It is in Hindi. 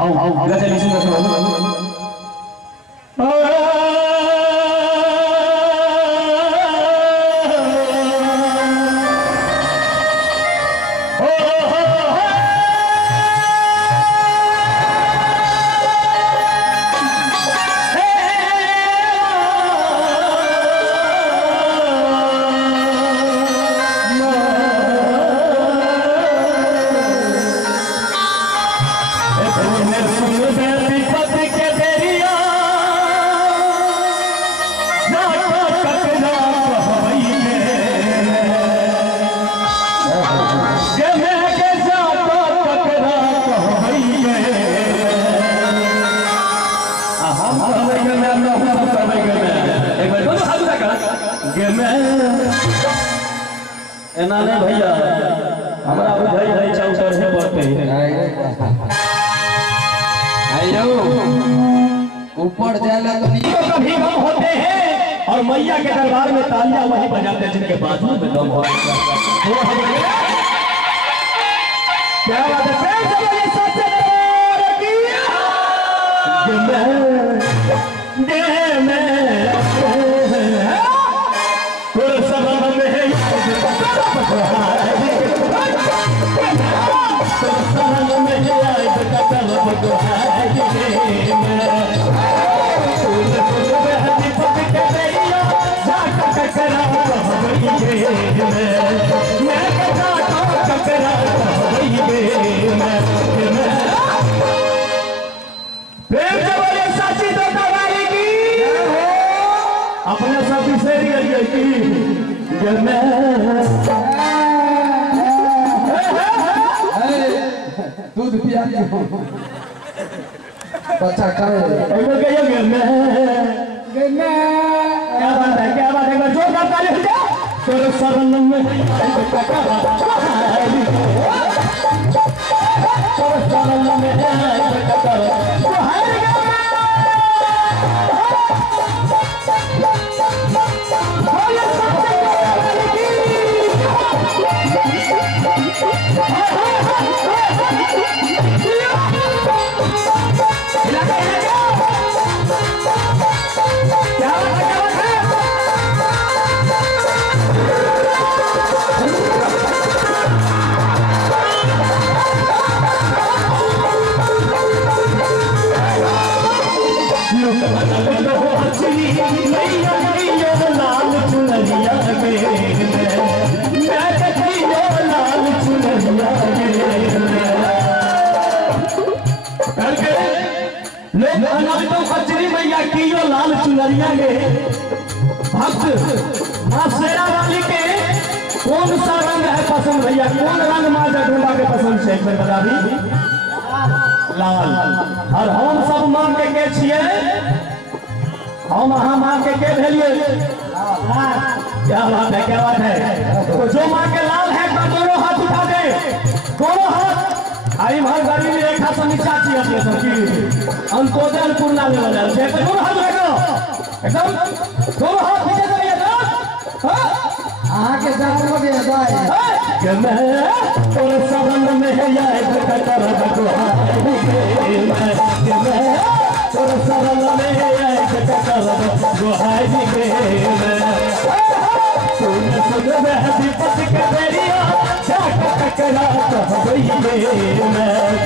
आओ गजल सुनो एनाने भैया हमरा बुझाई है चौसर से पड़ते आयो ऊपर जाला तो कभी गम होते हैं और मैया के दरबार में तालियां वही बजाते जिनके बाजू में गम हो। क्या बात है प्रेम से बोलिए सबसे अपने साथी से दूध पिया बच्चा करे क्या बात है जोरदार ताली हो जाए तेरे शरण में मैया की जो लाल चुनरिया के भक्त मां शेरा वाली के कौन सा रंग है पसंद भैया कौन रंग मां जगदम्बा के पसंद से एक बार बता दी लाल और हम सब मांग के छिए हम अहाँ मांग के भेलिए क्या बात है तो जो मां के लाल है तो दोनों हाथ उठा दे दोनों हाथ आई भर गरीबी रेखा से नीचा चाहिए अपने सबकी अंत्योदय पूर्णा लेवल है दोनों हाथ रखो एकदम दोनों हाथ नीचे करिए ना आहा के जान लगे जाए कि मैं तोरे शरण में है जाए कर को मैं कि मैं तोरे शरण में है जाए कर को हाय के मैं तूने सुन में दीपक के बेरिया जाकर टकरा तो गई मैं